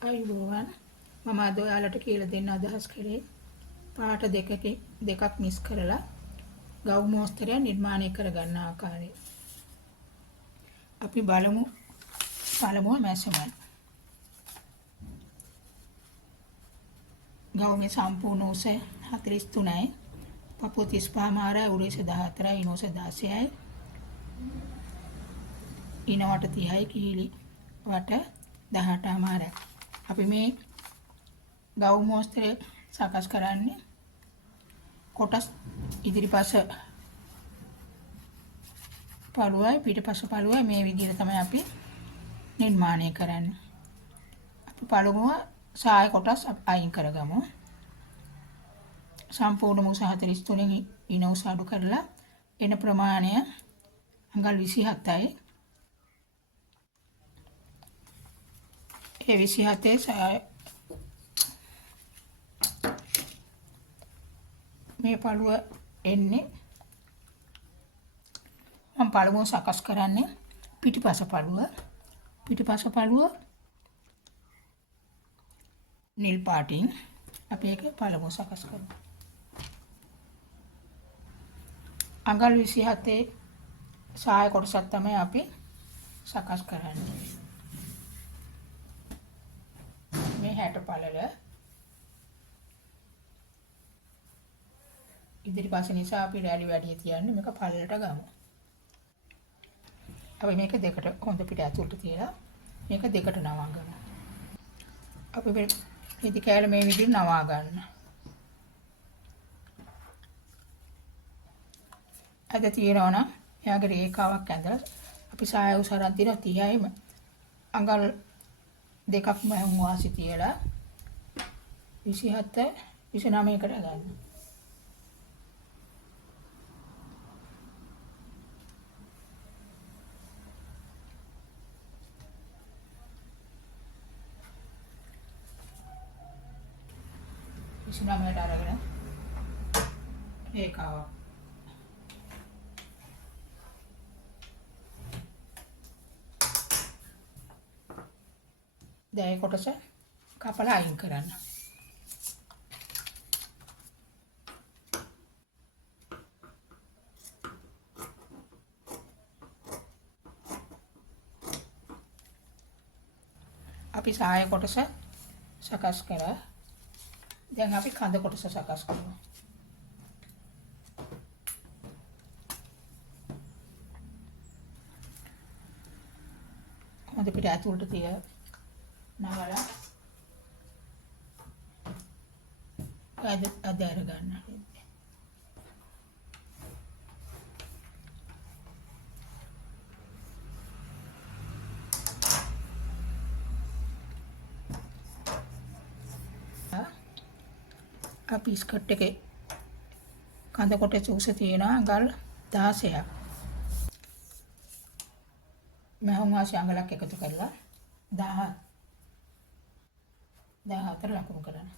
අයිබෝවන් මම අද ඔයාලට කියලා දෙන්න අදහස් කරේ පාට දෙකක් මිස් කරලා ගව් මෝස්තරය නිර්මාණය කරගන්න ආකාරය. අපි බලමු පළමුව මැෂමන්. ගව් මේ සම්පූර්ණ උස 43යි. පපුව 35 මාරයි, උරේස 14යි, ඉනෝස 16යි. ඉන වට 30යි, කීලි වට 18 මාරයි. අපි මේ ගව් මෝස්තරය සකස් කරන්නේ කොටස් ඉදිරිපස පළුවයි පිටපස පළුවයි මේ විදිහට තමයි අපි නිර්මාණය කරන්නේ. අපි පළමුව සාය කොටස් අයින් කරගමු. සම්පූර්ණ උස 43න් ඉන උස අඩු කරලා එන ප්‍රමාණය අඟල් 27යි. ඒ 27 සාය මේ පළුව එන්නේ මම පළමුව සකස් කරන්නේ පිටිපස පළුව නිල් පාටින් අපි ඒක පළමුව සකස් කරමු. අඟල් 27 සාය කොටසක් තමයි අපි සකස් කරන්නේ. මේ 60 පළල ඉදිරිපස නිසා අපි රැලි වැඩි තියන්නේ මේක පළලට ගමු. අපි මේක දෙකට හොඳ පිට ඇතුළට තියලා මේක දෙකට නවා ගමු. අපි මේ ඉදි කෑල්ල මේ විදිහට නවා ගන්න. අද තියනවා නම් එයාගේ රේඛාවක් ඇඳලා අපි සාය උසරන් තියන 30යි අඟල් දෙකක් මහුම් වාසි තියලා 27 29කට ගන්න. ඉස්ලාමයට අරගෙන රේඛාවක් දැයි කොටස කපලා අයින් කරන්න. අපි සාය කොටස සකස් කරා. දැන් අපි කඳ කොටස සකස් කරමු. හොඳ පිට ඇතුළට තිය නවලා අද අරගන්න. අපි ස්කර්ට් එකේ කඳ කොටස උස තියෙනවා අඟල් 16ක්. මහුම් වාසි අඟලක් එකතු කරලා 14 ලකුණු කරන්න.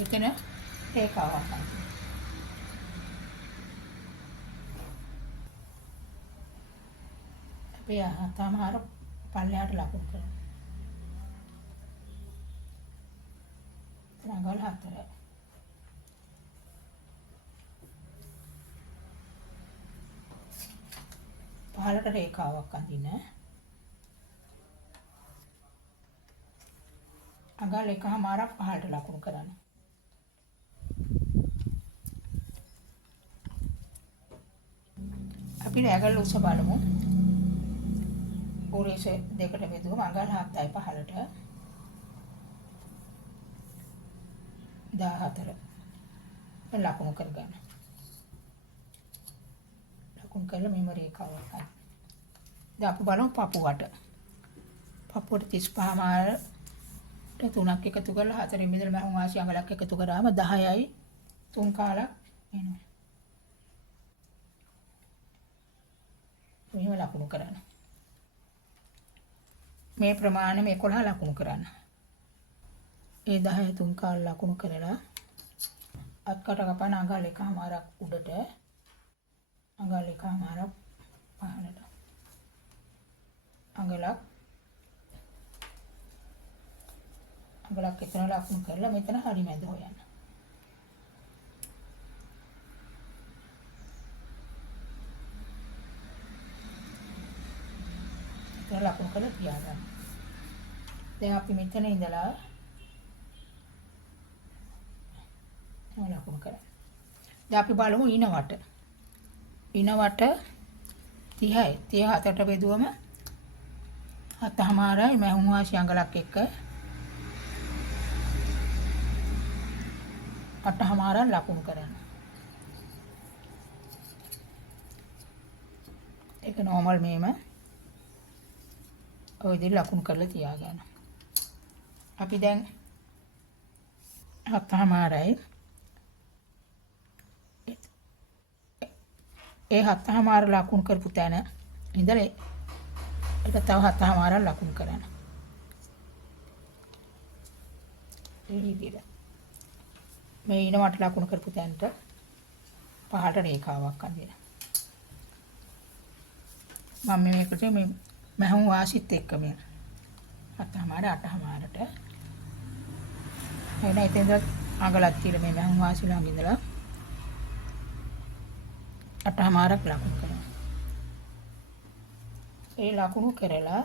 එතන රේඛාවක් අපි තමාර පල්ලෙහාට ලකුණු කරන්න. අඟල් 4. පහළට රේඛාවක් අඳින. අඟල් 1මාරක් පහළට ලකුණු කරන්න. අපි රැගල් උස බලමු. උරේස දෙකට බෙදුවම අඟල් 7යි පහළට 14 ලකුණු කරගන්න. ලකුණු කරලා මෙම රේඛාවක් ගන්න. දැන් අපි බලමු පපුවට. පපුවට 35 මාරට 3ක් එකතු කරලා 4 බෙදලා මහුම් වාසි අඟලක් එකතු කරාම 10යි 3 කාලක් එනවා. මෙහෙම ලකුණු කරන්න. මේ ප්‍රමාණය මේ 11 ලකුණු කරන්න. ඒ 10 3 කාල ලකුණු කරලා අත්කට කපන අඟල් 1මාරක් උඩට අඟල් එකමාරක් පහළට අඟලක් එතන ලකුණු කරලා මෙතන හරි මැද හොයන්න. එතන ලකුණු කරලා තියාගන්න. දැන් අපි මෙතන ඉඳලා ලකුණු කරා. දැන් අපි බලමු ඉනවට. ඉනවට 30යි. 34ට බෙදුවම 7මාරයි මැහුම් වාසි අඟලක් එක්ක 8මාරක් ලකුණු කරන්න. ඒක නෝමල් මේම ඔය විදිහට ලකුණු කරලා තියාගන්න. අපි දැන් 7මාරයි ඒ 7මාර ලකුණු කරපු තැන ඉඳලා ඒක තව 7මාරක් ලකුණු කරන්න. ඒ විදිහට මේ ඉනවට ලකුණු කරපු තැනට පහළට රේඛාවක් අඳින්න. මම මේකට මේ මහුම් වාසිත් එක්ක මේ 7මාර 8මාරට එන ඉතින් අඟලක් තියලා මේ මහුම් වාසි ළඟ ඉඳලා 8මාරක් ලකුණු කරනවා. ඒ ලකුණු කරලා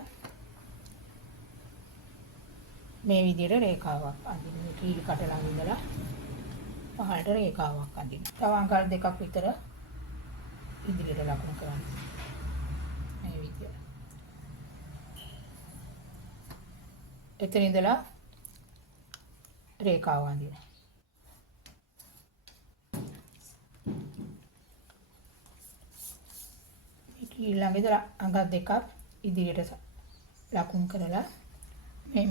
මේ විදිහට රේඛාවක් අඳින්න. මේ කීලි කට ළඟ ඉඳලා පහළට රේඛාවක් අඳින්න. තව අඟල් දෙකක් විතර ඉදිරියට ලකුණු කරන්න. මේ විදිහට. එතන ඉඳලා රේඛාව අඳින්න. ඊළඟ ඉඳලා අඟල් දෙකක් ඉදිරියට ලකුණු කරලා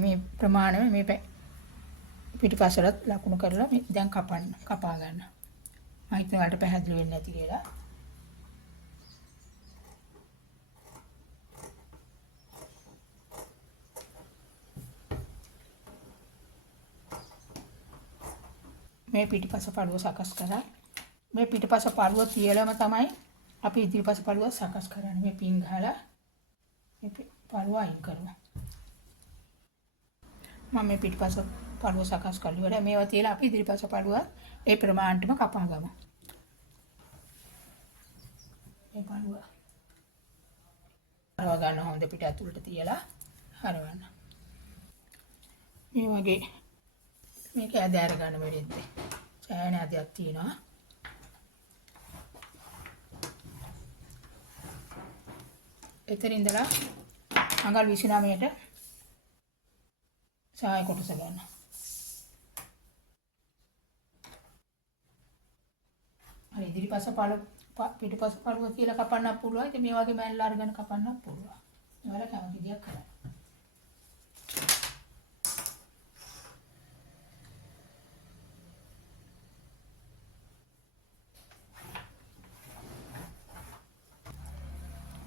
මේ ප්‍රමාණය මේ පිටිපස්සට ලකුණු කරලා මේ දැන් කපා ගන්න. මම හිතන වලට පැහැදිලි වෙන්නේ නැති කියලා. මේ පිටිපස්ස පළුව සකස් කරා. මේ පිටිපස්ස පළුව තියලම තමයි අපි ඉදිරිපස්ස පළුව සකස් කරන්නේ. මේ පින් ගහලා මේ පළුව අයින් කරනවා. මම මේ පිටිපස්ස පළුව සකස් කරලා ඉවරයි. මේවා තියලා අපි ඉදිරිපස්ස පළුව ඒ ප්‍රමාණයටම කපා ගමු. මේ පළුව හරව ගන්න හොඳ පිට ඇතුළට තියලා හරවන්න. මේ වගේ මේක ඇද අර ගන්න වෙලෙද්ද සෑහෙන ඇදයක් තියෙනවා. එතන ඉඳලා අඟල් 29ට සාය කොටස ගන්න. හරි ඉදිරිපස්ස පිටිපස්ස පළුව කියලා කපන්නත් පුළුවන්. ඉතින් මේ වගේ මැල්ල අරගෙන කපන්නත් පුළුවන්. ඔයාලා කැමති දෙයක් කරන්න.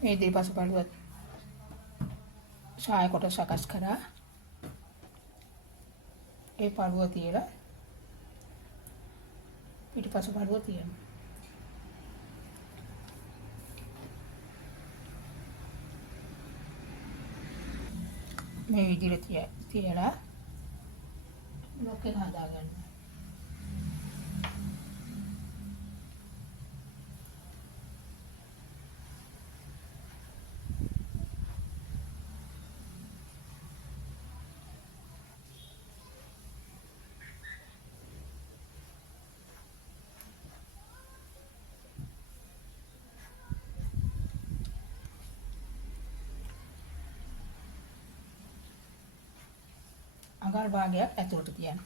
මේ ඉදිරිපස්ස පළුව සාය කොටස සකස් කරා. ඒ පළුව තියලා පිටිපස්ස පළුව තියන්න. මේ විදිහට තියලා බ්ලොක් එක හදාගන්න. අඟල් භාගයක් ඇතුළට තියන්න.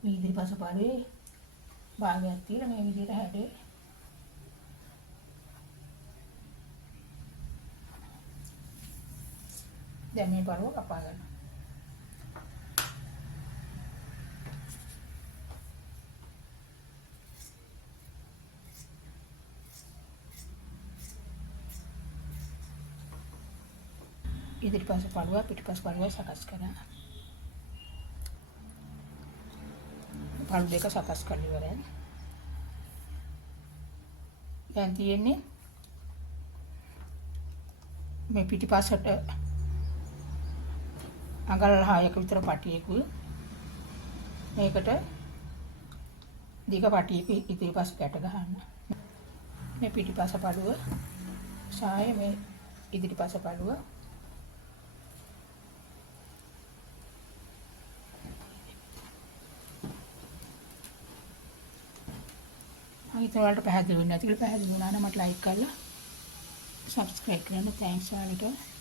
මේ ඉදිරිපස්ස පළුවේ භාගයක් තියලා මේ විදිහට හැඩේ දැන් මේ පළුව කපා ගන්න. ඉදිරිපස්ස පළුව පිටිපස්ස පළුව සකස් කරනවා. පළු දෙක සකස් කරලා ඉවරයි. දැන් තියෙන්නේ මේ පිටිපස්සට අඟල් 6ක විතර පටියකුයි මේකට දිග පටියක ඉතිපස් ගැට ගන්න. මේ පිටිපස පළුව සාය මේ ඉදිරිපස පළුව අනිත් වලට පැහැදිලි වෙන්නේ නැතිල පැහැදිලි වුණා නම් මට ලයික් කරලා subscribe කරන්න. thanks ඔයාලට.